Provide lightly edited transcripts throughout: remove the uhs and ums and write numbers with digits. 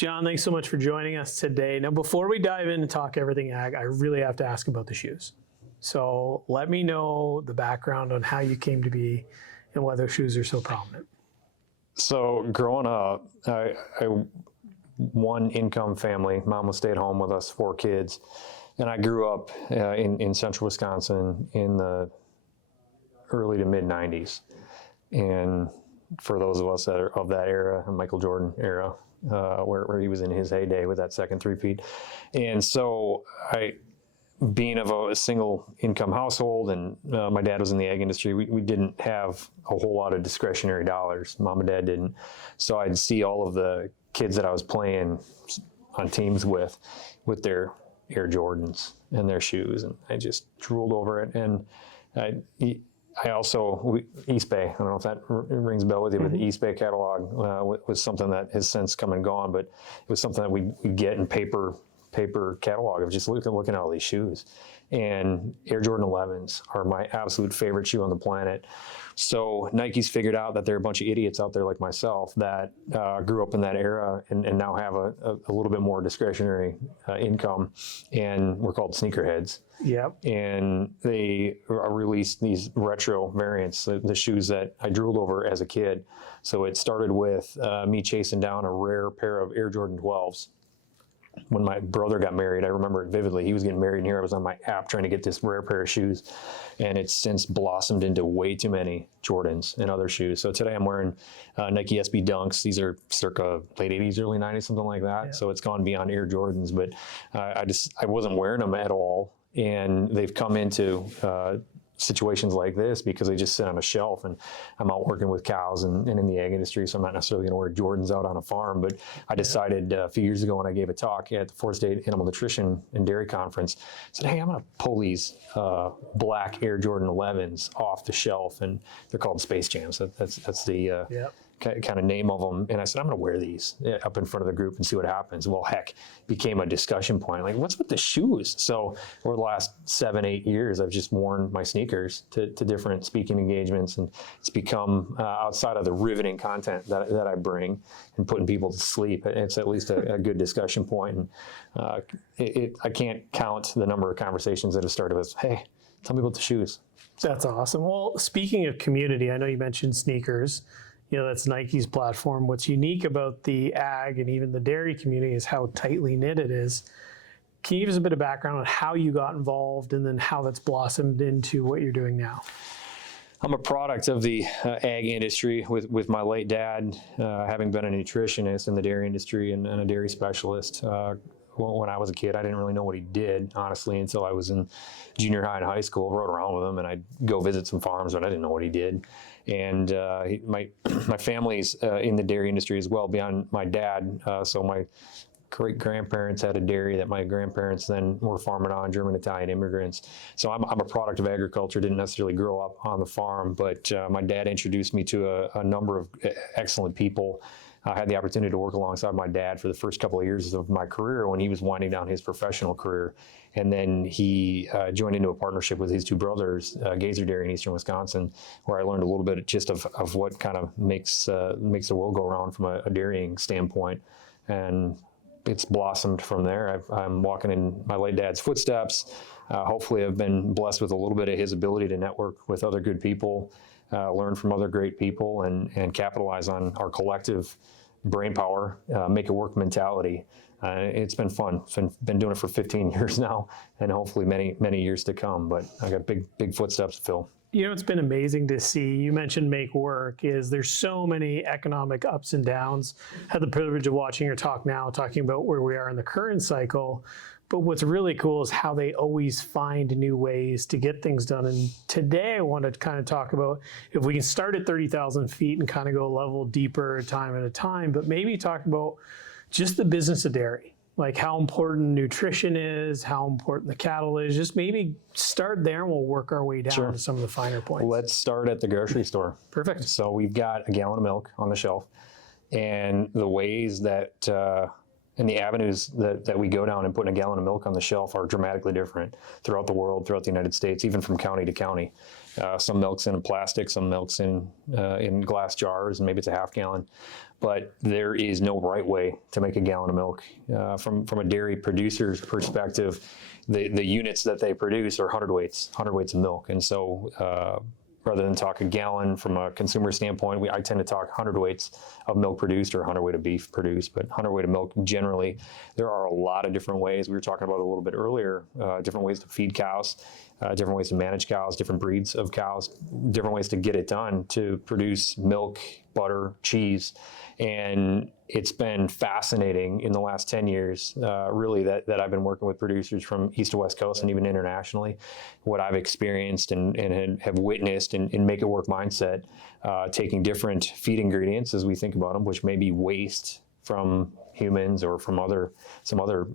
John, thanks so much for joining us today. Now, before we dive in and talk everything ag, I really have to ask about the shoes. So let me know the background on how you came to be and why those shoes are so prominent. So growing up, I one income family. Mom would stay at home with us, 4 kids. And I grew up in central Wisconsin in the early to mid 90s. And for those of us that are of that era, Michael Jordan era, where he was in his heyday with that second three-peat. And so being of a single income household, and my dad was in the ag industry, we didn't have a whole lot of discretionary dollars. Mom and dad didn't. So I'd see all of the kids that I was playing on teams with their Air Jordans and their shoes, and I just drooled over it. And I also, East Bay, I don't know if that rings a bell with you, but the East Bay catalog was something that has since come and gone, but it was something that we get in paper catalog of just looking at all these shoes. And Air Jordan 11s are my absolute favorite shoe on the planet. So Nike's figured out that there are a bunch of idiots out there like myself that grew up in that era and now have a little bit more discretionary income, and we're called sneakerheads. Yep. And they released these retro variants, the shoes that I drooled over as a kid. So it started with me chasing down a rare pair of Air Jordan 12s. When my brother got married, I remember it vividly. He was getting married, and here I was on my app trying to get this rare pair of shoes, and it's since blossomed into way too many Jordans and other shoes. So today I'm wearing Nike SB Dunks. These are circa late 80s, early 90s, something like that. Yeah. So it's gone beyond Air Jordans, but I wasn't wearing them at all, and they've come into situations like this because they just sit on a shelf, and I'm out working with cows and in the ag industry, so I'm not necessarily going to wear Jordans out on a farm. But I decided a few years ago when I gave a talk at the Forest State Animal Nutrition and Dairy Conference, I said, hey, I'm going to pull these black Air Jordan 11s off the shelf, and they're called Space Jams. That's the kind of name of them. And I said, I'm going to wear these up in front of the group and see what happens. Well, heck, became a discussion point. Like, what's with the shoes? So over the last 7-8 years, I've just worn my sneakers to different speaking engagements. And it's become, outside of the riveting content that I bring and putting people to sleep, it's at least a good discussion point. And I can't count the number of conversations that have started with, hey, tell me about the shoes. That's awesome. Well, speaking of community, I know you mentioned sneakers. You know, that's Nike's platform. What's unique about the ag and even the dairy community is how tightly knit it is. Can you give us a bit of background on how you got involved and then how that's blossomed into what you're doing now? I'm a product of the ag industry with my late dad, having been a nutritionist in the dairy industry and a dairy specialist. When I was a kid, I didn't really know what he did, honestly, until I was in junior high and high school. I rode around with him, and I'd go visit some farms, but I didn't know what he did. And my family's in the dairy industry as well, beyond my dad. So my great-grandparents had a dairy that my grandparents then were farming on, German Italian immigrants. So I'm a product of agriculture, didn't necessarily grow up on the farm, but my dad introduced me to a number of excellent people. I had the opportunity to work alongside my dad for the first couple of years of my career when he was winding down his professional career. And then he joined into a partnership with his 2 brothers, Gazer Dairy in eastern Wisconsin, where I learned a little bit just of what kind of makes the world go around from a dairying standpoint. And it's blossomed from there. I'm walking in my late dad's footsteps. Hopefully I've been blessed with a little bit of his ability to network with other good people, learn from other great people, and capitalize on our collective brain power, make it work mentality. It's been fun. Been doing it for 15 years now, and hopefully many years to come. But I got big footsteps to fill. You know, it's been amazing to see. You mentioned make work. There's so many economic ups and downs. Had the privilege of watching your talk now, talking about where we are in the current cycle. But what's really cool is how they always find new ways to get things done. And today I want to kind of talk about if we can start at 30,000 feet and kind of go a level deeper time at a time, but maybe talk about just the business of dairy, like how important nutrition is, how important the cattle is. Just maybe start there and we'll work our way down to some of the finer points. Let's start at the grocery store. Perfect. So we've got a gallon of milk on the shelf, and the ways that and the avenues that we go down and putting a gallon of milk on the shelf are dramatically different throughout the world, throughout the United States, even from county to county. Some milk's in plastic, some milk's in glass jars, and maybe it's a half gallon. But there is no right way to make a gallon of milk. From a dairy producer's perspective, the units that they produce are 100 weights of milk. And so rather than talk a gallon from a consumer standpoint, I tend to talk 100 weights of milk produced or 100 weight of beef produced. But 100 weight of milk, generally, there are a lot of different ways. We were talking about it a little bit earlier, different ways to feed cows, different ways to manage cows, different breeds of cows, different ways to get it done to produce milk, butter, cheese. And it's been fascinating in the last 10 years, really, that I've been working with producers from East to West Coast and even internationally, what I've experienced and have witnessed in Make It Work mindset, taking different feed ingredients as we think about them, which may be waste from humans or from some other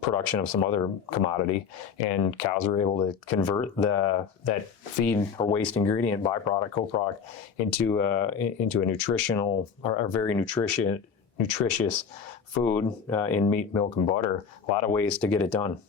production of some other commodity, and cows are able to convert that feed or waste ingredient, byproduct, co-product into a nutritional or very nutritious food in meat, milk, and butter. A lot of ways to get it done.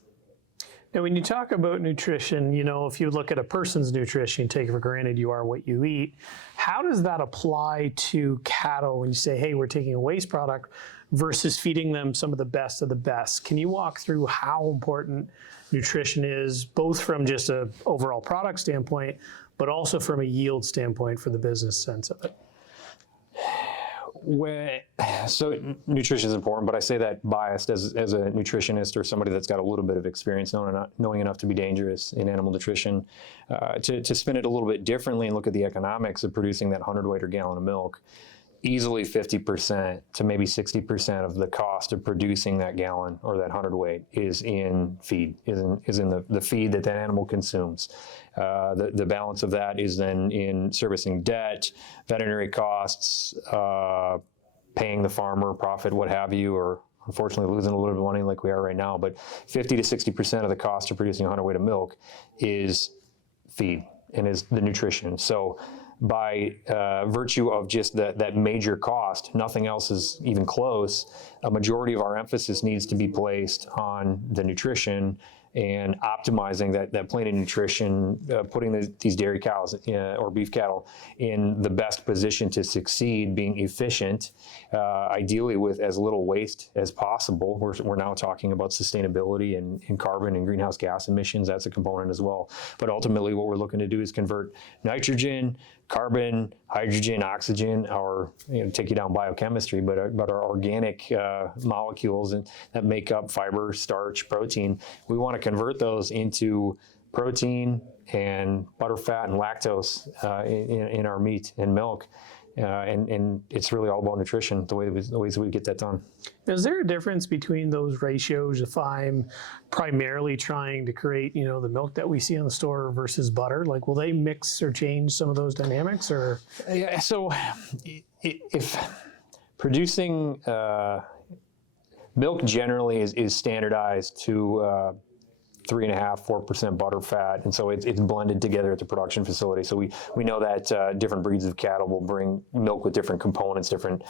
Now, when you talk about nutrition, if you look at a person's nutrition, take it for granted you are what you eat. How does that apply to cattle when you say, hey, we're taking a waste product versus feeding them some of the best of the best? Can you walk through how important nutrition is, both from just an overall product standpoint, but also from a yield standpoint for the business sense of it? So nutrition is important, but I say that biased as a nutritionist or somebody that's got a little bit of experience knowing enough to be dangerous in animal nutrition. To spin it a little bit differently and look at the economics of producing that 100 weight or gallon of milk, easily 50% to maybe 60% of the cost of producing that gallon or that 100 weight is in feed, is in the feed that animal consumes. The balance of that is then in servicing debt, veterinary costs, paying the farmer, profit, what have you, or unfortunately losing a little bit of money like we are right now. But 50 to 60% of the cost of producing 100 weight of milk is feed and is the nutrition. So by virtue of just that major cost, nothing else is even close. A majority of our emphasis needs to be placed on the nutrition and optimizing that plane of nutrition, putting these dairy cows or beef cattle in the best position to succeed, being efficient, ideally with as little waste as possible. We're now talking about sustainability and carbon and greenhouse gas emissions. That's a component as well. But ultimately what we're looking to do is convert nitrogen, carbon, hydrogen, oxygen, or take you down biochemistry, but our organic molecules that make up fiber, starch, protein. We want to convert those into protein and butter, fat, and lactose in our meat and milk. And it's really all about nutrition, the ways we get that done. Is there a difference between those ratios if I'm primarily trying to create, the milk that we see in the store versus butter? Like, will they mix or change some of those dynamics, or? Yeah, so if producing milk generally is standardized to 3.5–4% butter fat, and so it's blended together at the production facility. So we know that different breeds of cattle will bring milk with different components, different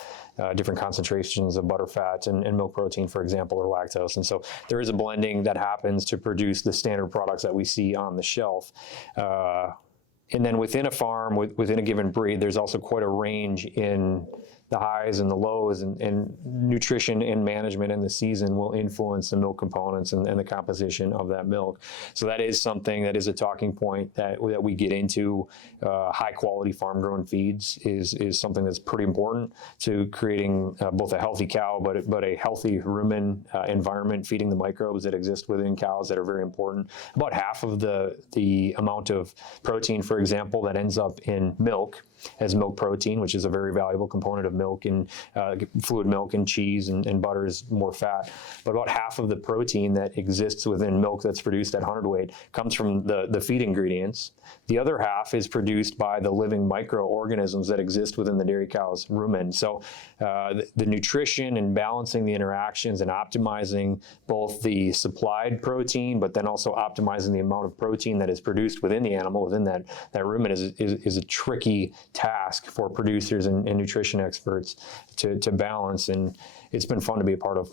concentrations of butter fat and milk protein, for example, or lactose. And so there is a blending that happens to produce the standard products that we see on the shelf. And then within a farm, within a given breed, there's also quite a range in the highs and the lows, and nutrition and management in the season will influence the milk components and the composition of that milk. So that is something that is a talking point that we get into. High quality farm grown feeds is something that's pretty important to creating both a healthy cow, but a healthy rumen environment, feeding the microbes that exist within cows that are very important. About half of the amount of protein, for example, that ends up in milk as milk protein, which is a very valuable component of milk, and fluid milk and cheese and butter is more fat. But about half of the protein that exists within milk that's produced at 100 weight comes from the feed ingredients. The other half is produced by the living microorganisms that exist within the dairy cow's rumen. So the nutrition and balancing the interactions and optimizing both the supplied protein, but then also optimizing the amount of protein that is produced within the animal, within that rumen is a tricky task for producers and nutritionists experts to balance, and it's been fun to be a part of.